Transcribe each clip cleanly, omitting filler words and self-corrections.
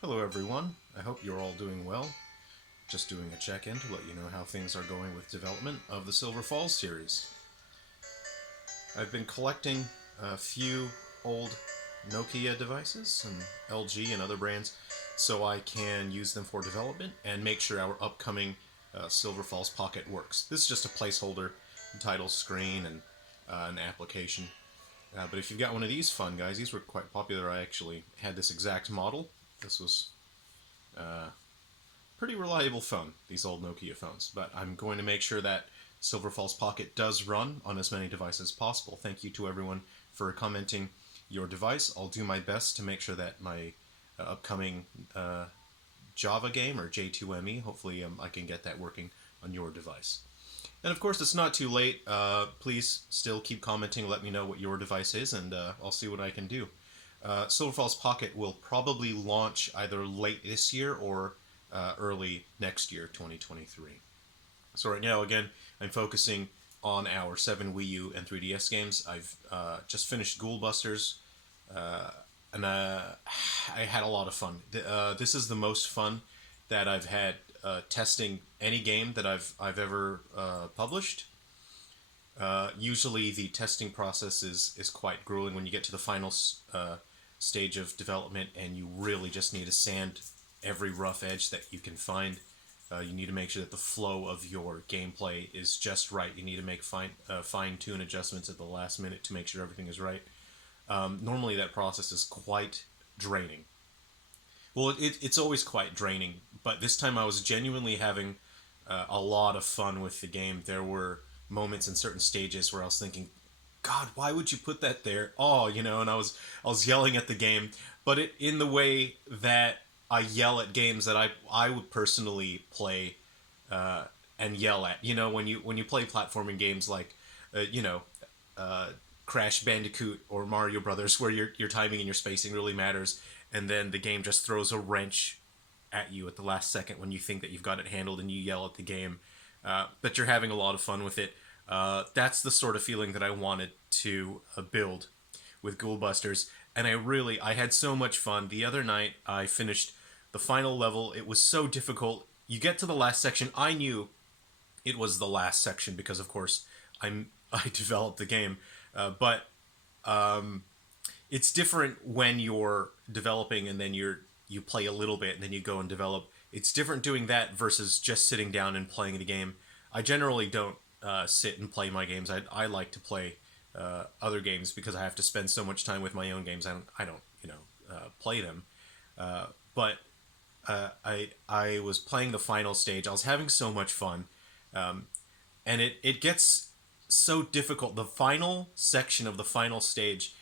Hello everyone, I hope you're all doing well. Just doing a check-in to let you know how things are going with development of the Silver Falls series. I've been collecting a few old Nokia devices and LG and other brands so I can use them for development and make sure our upcoming Silver Falls Pocket works. This is just a placeholder, title screen, and an application. But if you've got one of these fun guys, these were quite popular. I actually had this exact model. This was pretty reliable phone, these old Nokia phones. But I'm going to make sure that Silver Falls Pocket does run on as many devices as possible. Thank you to everyone for commenting your device. I'll do my best to make sure that my upcoming Java game, or J2ME, hopefully I can get that working on your device. And of course, it's not too late. Please still keep commenting, let me know what your device is, and I'll see what I can do. Silver Falls Pocket will probably launch either late this year or early next year, 2023. So right now, again, I'm focusing on our 7 Wii U and 3DS games. I've just finished Ghoul Busters, and I had a lot of fun. This is the most fun that I've had testing any game that I've ever published. Usually the testing process is quite grueling when you get to the final stage of development, and you really just need to sand every rough edge that you can find. You need to make sure that the flow of your gameplay is just right. You need to make fine-tune adjustments at the last minute to make sure everything is right. Normally that process is quite draining. Well, it's always quite draining, but this time I was genuinely having a lot of fun with the game. There were moments in certain stages where I was thinking, God, why would you put that there? Oh, and I was yelling at the game, but in the way that I yell at games that I would personally play and yell at. When you play platforming games like Crash Bandicoot or Mario Brothers, where your timing and your spacing really matters, and then the game just throws a wrench at you at the last second when you think that you've got it handled, and you yell at the game. But you're having a lot of fun with it. That's the sort of feeling that I wanted to build with Ghoul Busters, and I had so much fun. The other night, I finished the final level. It was so difficult. You get to the last section. I knew it was the last section because, of course, I developed the game. But it's different when you're developing and then you play a little bit and then you go and develop. It's different doing that versus just sitting down and playing the game. I generally don't sit and play my games. I like to play other games because I have to spend so much time with my own games. I don't play them. But I was playing the final stage. I was having so much fun, and it gets so difficult. The final section of the final stage,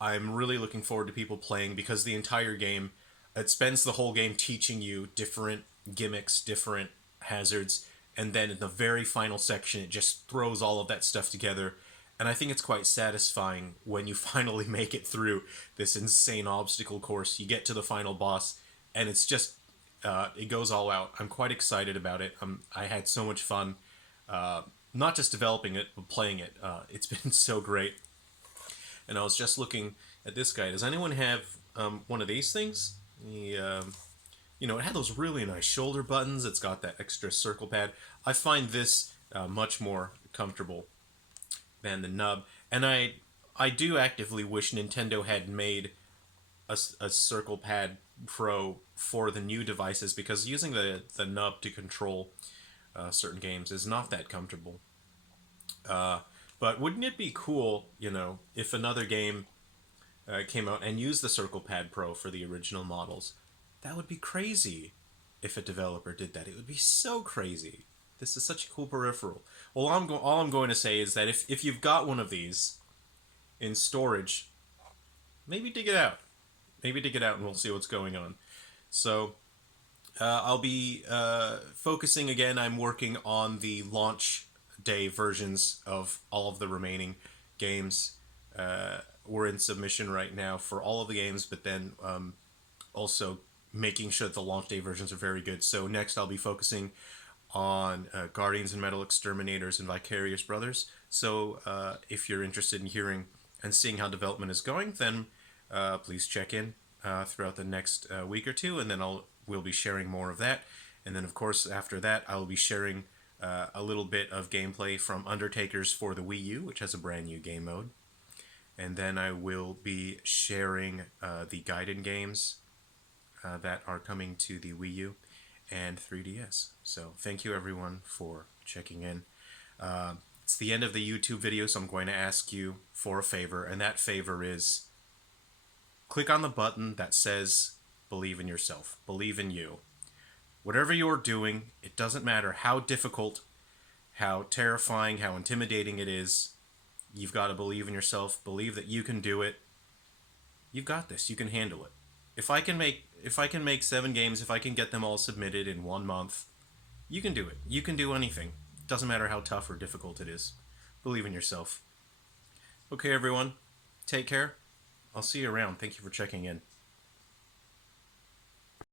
I'm really looking forward to people playing, because the entire game, it spends the whole game teaching you different gimmicks, different hazards, and then in the very final section, it just throws all of that stuff together. And I think it's quite satisfying when you finally make it through this insane obstacle course. You get to the final boss, and it's just, it goes all out. I'm quite excited about it. I had so much fun, not just developing it, but playing it. It's been so great. And I was just looking at this guy. Does anyone have one of these things? It had those really nice shoulder buttons. It's got that extra circle pad. I find this much more comfortable than the nub. And I do actively wish Nintendo had made a Circle Pad Pro for the new devices, because using the nub to control certain games is not that comfortable. But wouldn't it be cool, if another game came out and used the Circle Pad Pro for the original models? That would be crazy if a developer did that. It would be so crazy. This is such a cool peripheral. Well, all I'm going to say is that if you've got one of these in storage, maybe dig it out. Maybe dig it out and we'll see what's going on. So I'll be focusing again. I'm working on the launch day versions of all of the remaining games. We're in submission right now for all of the games, but then also making sure that the launch day versions are very good. So next I'll be focusing on Guardians and Metal Exterminators and Vicarious Brothers. So if you're interested in hearing and seeing how development is going, then please check in throughout the next week or two, and then we'll be sharing more of that. And then, of course, after that, I'll be sharing a little bit of gameplay from Undertakers for the Wii U, which has a brand new game mode. And then I will be sharing the Gaiden games that are coming to the Wii U and 3DS. So thank you everyone for checking in. It's the end of the YouTube video, so I'm going to ask you for a favor, and that favor is click on the button that says believe in yourself, believe in you. Whatever you're doing, it doesn't matter how difficult, how terrifying, how intimidating it is, you've got to believe in yourself, believe that you can do it. You've got this, you can handle it. If I can make 7 games, if I can get them all submitted in 1 month, you can do it. You can do anything. It doesn't matter how tough or difficult it is. Believe in yourself. Okay, everyone. Take care. I'll see you around. Thank you for checking in.